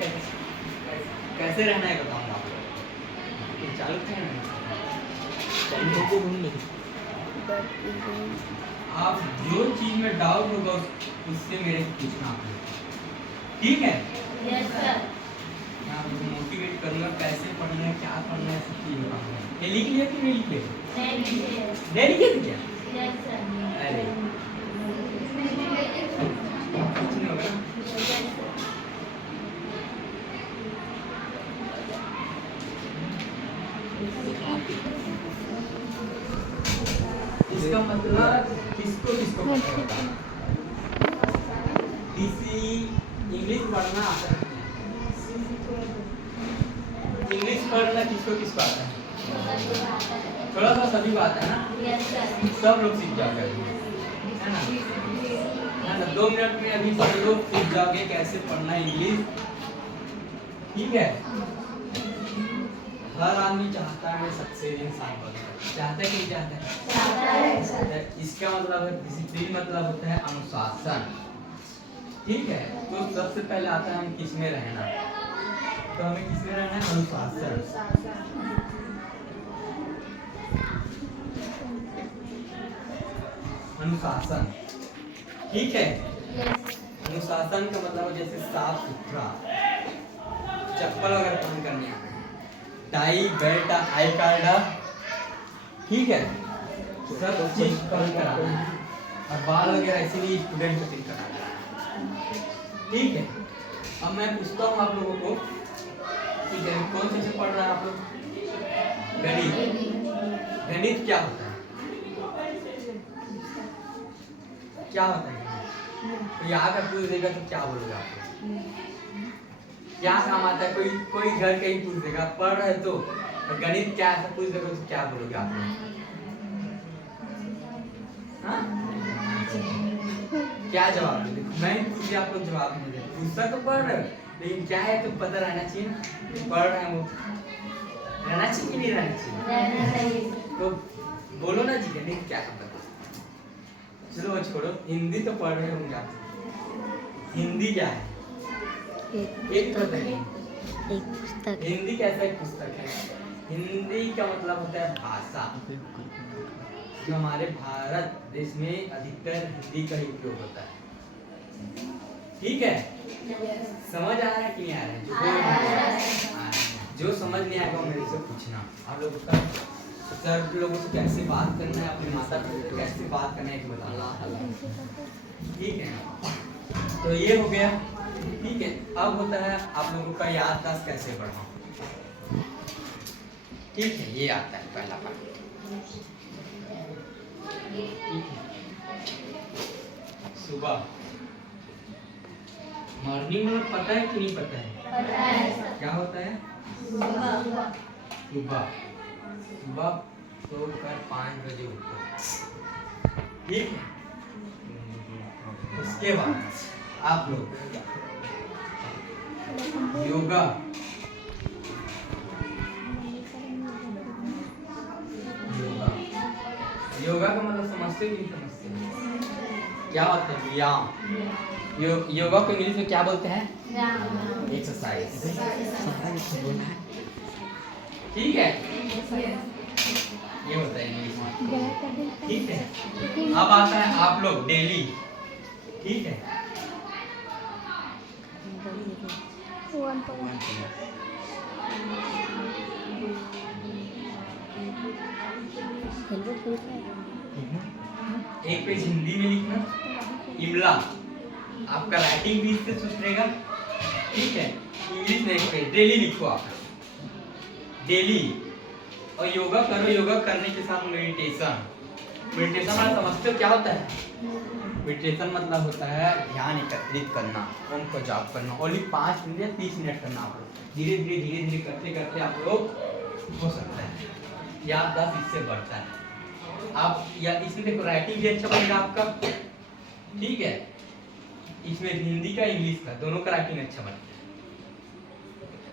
कैसे रहना है बताऊंगा आपको। चालू थे ना आप जो चीज में डाउट होगा उससे मेरे से पूछना आपको, ठीक है? Yes sir. मैं आपको मोटिवेट करूंगा कैसे पढ़ना है, क्या पढ़ना है, सब चीज बताऊंगा। ये लिख लिया कि नहीं लिख लिया? नहीं लिखे। नहीं लिखे थे क्या? Yes sir. अरे कुछ नहीं होगा। इसका मतलब किसको किसको पता होता है? किसी इंग्लिश पढ़ना आता है? इंग्लिश पढ़ना किसको किसको आता है? थोड़ा सा सभी को आता है ना? Yes sir. सब लोग सीख जाओगे, है ना? 2 मिनट में अभी सब लोग सीख जाओगे कैसे पढ़ना है इंग्लिश, ठीक है? हर आदमी चाहता है मैं सक्सेस इंसान बनूं, चाहता है कि नहीं चाहता है? चाहता है। इसका मतलब है डिसिप्लिन, मतलब होता है अनुशासन, ठीक है? तो सबसे पहले आता है हम किस में रहना, तो हमें किस में रहना है? अनुशासन। अनुशासन, ठीक है? अनुशासन का मतलब जैसे साफ सुथरा, चप्पल वगैरह पहन करने आते हैं, टाई बेल्ट आई कार्ड, ठीक है? सब चीज पहन कर आना है और बाल वगैरह ऐसे भी स्टूडेंट कटिंग कराना है, ठीक है? अब मैं पूछता हूँ आप लोगों को, ठीक है? कौन सी से पढ़ रहे हैं आप लोग? गणित। गणित क्या होता है? क्या होता है? तो यहाँ का पूछ देगा तो क्या बोलोगे आप? क्या काम आता है? कोई घर का ही पूछ देगा, पढ़ रहे तो गणित क्या ऐसा पूछ देगा तो क्या बोलोगे आप? हाँ? क्या जवाब दोगे? मैं पूछ आप लोग जवाब नहीं दे, पूछता तो पढ़ रहे लेकिन क्या है तो पता रहना चाहिए, पढ़ रहे हैं वो रहना चाहिए कि नहीं रहना चाहिए? तो बोलो ना जी गणित क्या है? चलो वो छोड़ो, हिंदी तो पढ़ रहे होंगे आप। हिंदी क्या है? एक पुस्तक है। एक पुस्तक। हिंदी कैसा एक पुस्तक है? हिंदी का मतलब होता है भाषा। जो हमारे भारत देश में अधिकतर हिंदी का ही उपयोग होता है, ठीक है? समझ आ रहा है कि नहीं आ रहा है? जो समझ नहीं आएगा मेरे से पूछना। आप लोगों का सर लोगों से कैसे बात करना है, अपने माता पिता से कैसे बात करना है बताना, ठीक है? तो ये हो गया, ठीक है? अब होता है आप लोगों का याददाश्त कैसे बढ़ाओ, ठीक है? ये आता है पहला पार्ट, ठीक है? सुबह मॉर्निंग में पता है कि नहीं पता है? पता है। क्या होता है? सुबह सोकर 5 बजे उठो, ठीक है? उसके बाद आप लोग योगा, योगा का मतलब समझते कि नहीं समझते? क्या होता है? व्यायाम। योगा को इंग्लिश में क्या बोलते हैं? एक्सरसाइज, ठीक है? ये होता है इंग्लिश में, ठीक है? अब आता है आप लोग डेली, ठीक है? एक पेज हिंदी में लिखना, इमला, आपका राइटिंग भी इससे सुधरेगा, ठीक है? इंग्लिश में एक पेज डेली लिखो आप, डेली। और योगा करो, योगा करने के साथ मेडिटेशन। मेडिटेशन मतलब समझते हो क्या होता है? मेडिटेशन मतलब होता है ध्यान एकत्रित करना, ओम को जाप करना, ओनली 5 मिनट या 30 मिनट करना। आप लोग धीरे धीरे करते करते आप लोग हो सकता है, याददाश्त इससे बढ़ता है। आप या इसमें देखो राइटिंग भी अच्छा बनेगा आपका, ठीक है? इसमें हिंदी का इंग्लिश का दोनों का राइटिंग अच्छा बनता है।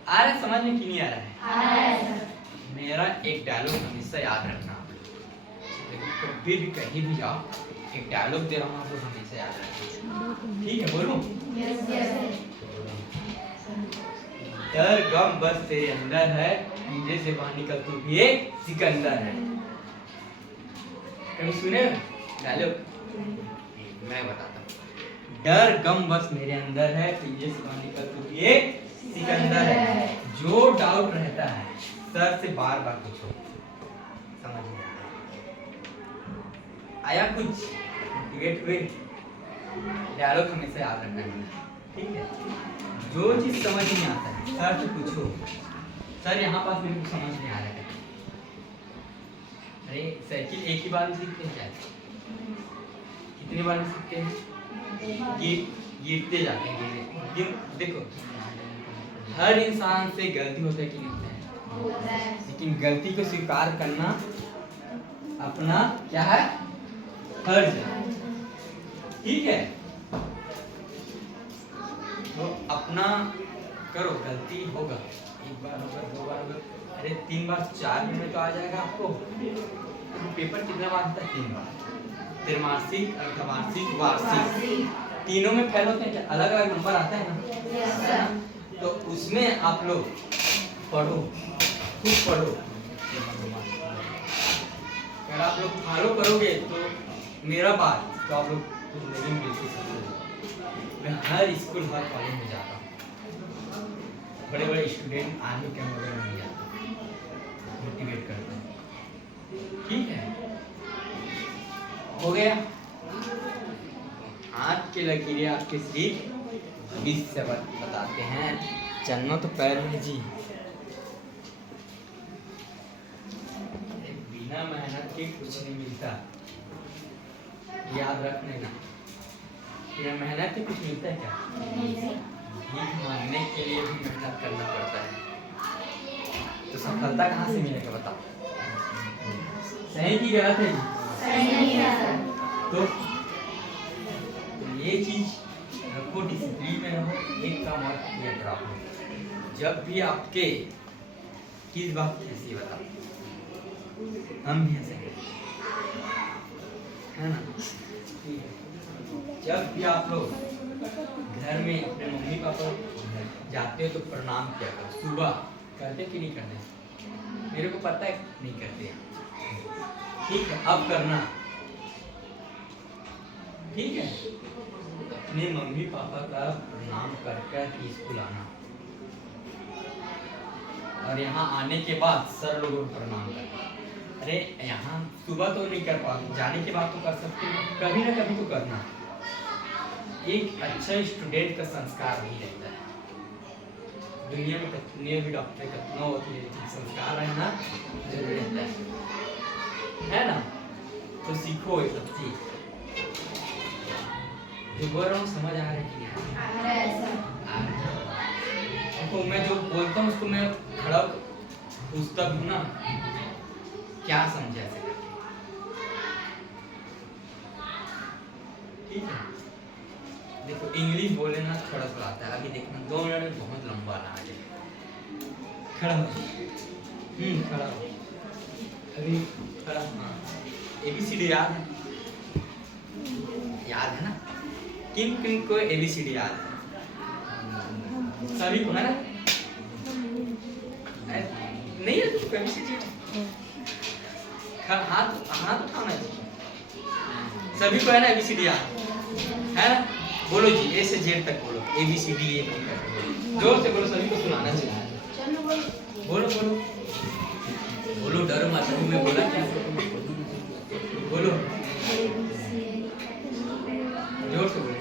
आ रहा है समझ में कि नहीं आ रहा है? आ रहा है। मेरा एक डायलॉग हमेशा याद रखना, कभी भी कहीं भी जाओ एक डायलॉग दे रहा हूँ आप लोग हमेशा याद रखना, ठीक है? बोलूं? यस। डर गम बस तेरे अंदर है, पिंजरे से बाहर निकल तू भी एक सिकंदर है। कभी सुने डायलॉग? मैं बताता हूँ। डर गम बस मेरे अंदर है, पिंजरे से बाहर निकल तू भी एक सिकंदर है। जो डाउट रहता है सर से बार बार पूछो, समझ में आया कुछ मोटिवेट हुए? डायलॉग हमेशा याद रखना है, ठीक है? जो चीज समझ नहीं आता है सर से पूछो, सर यहाँ पास मेरे को समझ नहीं आ रहा है। अरे साइकिल एक ही बार में सीखते हैं क्या? कितनी बार में सीखते हैं? गिरते जाते हैं। देखो हर इंसान से गलती होता है कि नहीं होता है, लेकिन गलती को स्वीकार करना अपना क्या है, फर्ज है, ठीक है? तो अपना करो, गलती होगा, एक बार होगा, दो बार होगा, अरे 3 बार 4 में तो आ जाएगा आपको। तो पेपर कितना बार आता है? 3 बार, त्रैमासिक, अर्धवार्षिक, वार्षिक, तीनों में फेल होते हैं क्या? अलग अलग नंबर आता है ना? तो उसमें आप लोग पढ़ो, खूब पढ़ो। अगर आप लोग फॉलो करोगे तो मेरा बात तो आप लोग जिंदगी में बिल्कुल सफल हो। मैं हर स्कूल हर कॉलेज में जाता हूँ, बड़े बड़े स्टूडेंट आर्मी कैंप वगैरह में जाता हूँ, मोटिवेट करता हूँ, ठीक है? हो गया। हाथ के लकीरें आपके सिर्फ बीच से बताते हैं, चलना तो पैर में जी। बिना मेहनत के कुछ नहीं मिलता, याद रखने का। बिना मेहनत के कुछ मिलता है क्या? भीख मांगने के लिए भी मेहनत करना पड़ता है। तो सफलता कहाँ से मिलेगा बताओ? सही की गलत है जी? सही है। तो ये चीज रखो, डिसिप्लिन में रहो, एक काम और क्लियर रखो। जब भी आपके किस बात की हंसी बताओ, हम भी हंसेंगे, है ना? जब भी आप लोग घर में अपने मम्मी पापा जाते हो तो प्रणाम किया करो। सुबह करते कि नहीं करते? मेरे को पता है नहीं करते, ठीक है? अब करना, ठीक है? अपने मम्मी पापा का प्रणाम कर कर स्कूल आना, और यहाँ आने के बाद सर लोगों को प्रणाम करना। अरे यहाँ सुबह तो नहीं कर पाओगे, जाने के बाद तो कर सकते हो, कभी ना कभी तो करना। एक अच्छा स्टूडेंट का संस्कार नहीं रहता है। दुनिया में कितने भी डॉक्टर कितना होते हैं, लेकिन संस्कार रहना जरूरी रहता है ना? तो सीखो ये सब चीज। जो बोल रहा हूँ समझ आ रहा है कि नहीं? देखो मैं जो बोलता हूँ उसको मैं खड़ा पूछता हूँ ना, क्या समझे ऐसे करके, ठीक है? देखो इंग्लिश बोले ना थोड़ा सा आता है, अभी देखना 2 मिनट में बहुत लंबा ना आ जाए। खड़ा हो, खड़ा हो, अभी खड़ा। हाँ, ABCD याद है? याद है ना? किन किन को ABCD याद है? सभी को है ना? नहीं है तो ABCD हाथ उठाना चाहिए। सभी को है ना ABCD याद है ना? बोलो जी, A से Z तक बोलो, ABCD ये जोर से बोलो, सभी को सुनाना चाहिए। बोलो बोलो बोलो, डरो मत, मैं बोला क्या? बोलो जोर से बोलो।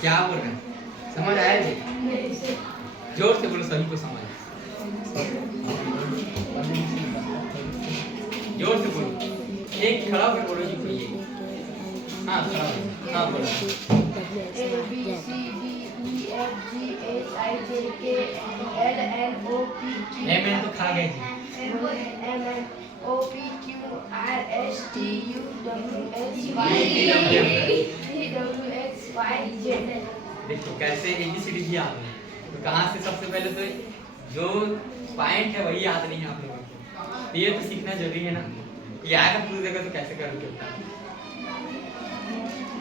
क्या बोल रहे हैं? समझ आया जी? जोर से बोलो, सभी को समझ। जोर से बोलो, एक खड़ा होकर बोलो जी कोई। हाँ खड़ा हो, हाँ बोलो। मैंने तो खा गए जी। देखो कैसे ABCD याद है, तो कहाँ से सबसे पहले तो जो पॉइंट है वही याद नहीं है आप लोगों को। ये तो सीखना जरूरी है ना। ये आएगा पूरी जगह तो कैसे करोगे बता।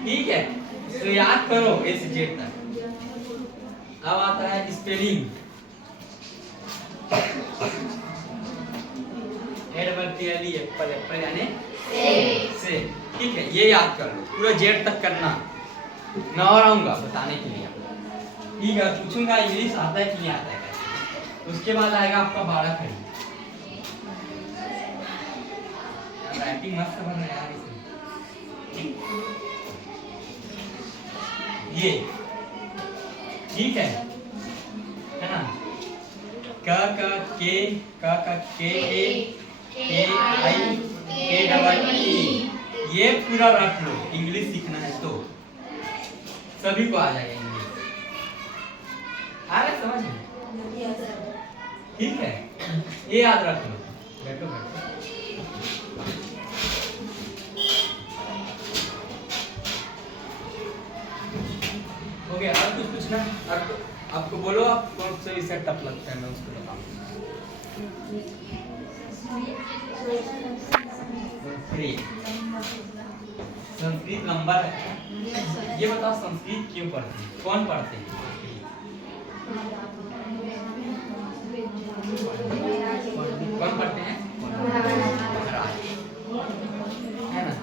ठीक है, तो याद करो ए से जेड तक। अब आता है स्पेलिंग। एडवर्टियली एप्पल एप्पल यानी से। ठीक है, ये याद कर लो, पूरा जेड तक करना। मैं और आऊंगा बताने के लिए। ठीक है, पूछूंगा इंग्लिश आता है कि नहीं आता है। उसके बाद आएगा आपका 12 खड़ी। राइटिंग मस्त बन रहा है यार इसमें। ये ठीक है ना। क के ए आई के डबल ई। ये पूरा रख लो, इंग्लिश सीखना है तो सभी को आ जाएगा इंग्लिश। आ रहा है समझ में? ठीक है, ये याद रख लो। बैठो बैठो। हो गया? और कुछ पूछना? आपको बोलो, आप कौन सा विषय टफ लगता है, मैं उसको बताऊँ। संस्कृत लंबा है। ये बताओ संस्कृत क्यों पढ़ते हैं, कौन पढ़ते हैं? कौन पढ़ते हैं? महाराज, है ना।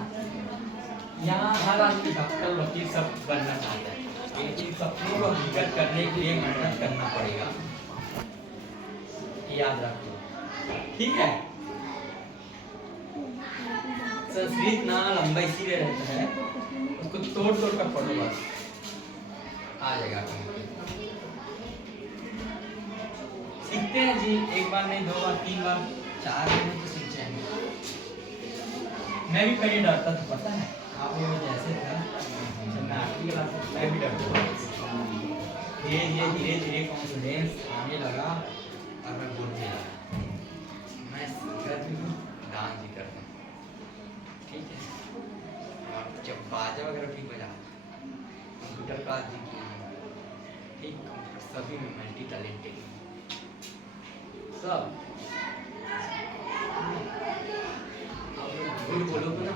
यहाँ हर आदमी डॉक्टर वकील सब बनना चाहता है, लेकिन सपनों को हकीकत करने के लिए मेहनत करना पड़ेगा। याद रखो, ठीक है। संस्कृत ना लंबा इसीलिए रहता है, उसको तोड़ तोड़ कर पढ़ो बस, आ जाएगा। सीखते हैं जी, एक बार नहीं, 2 बार 3 बार 4 बार तो सीख जाएंगे। मैं भी पहले डरता था, पता है आप लोग जैसे था जब मैं 8वीं क्लास में, मैं भी डरता था। धीरे धीरे कॉन्फिडेंस आने लगा और मैं बोलने लगा। मैं सीखता भी हूँ, डांस भी करता हूँ। ठीक है, और जब बाजा वगैरह ठीक बजा, कंप्यूटर क्लास भी की, ठीक, कंप्यूटर सभी में मल्टी टैलेंटेड सब। आप लोग झूठ बोलोगे ना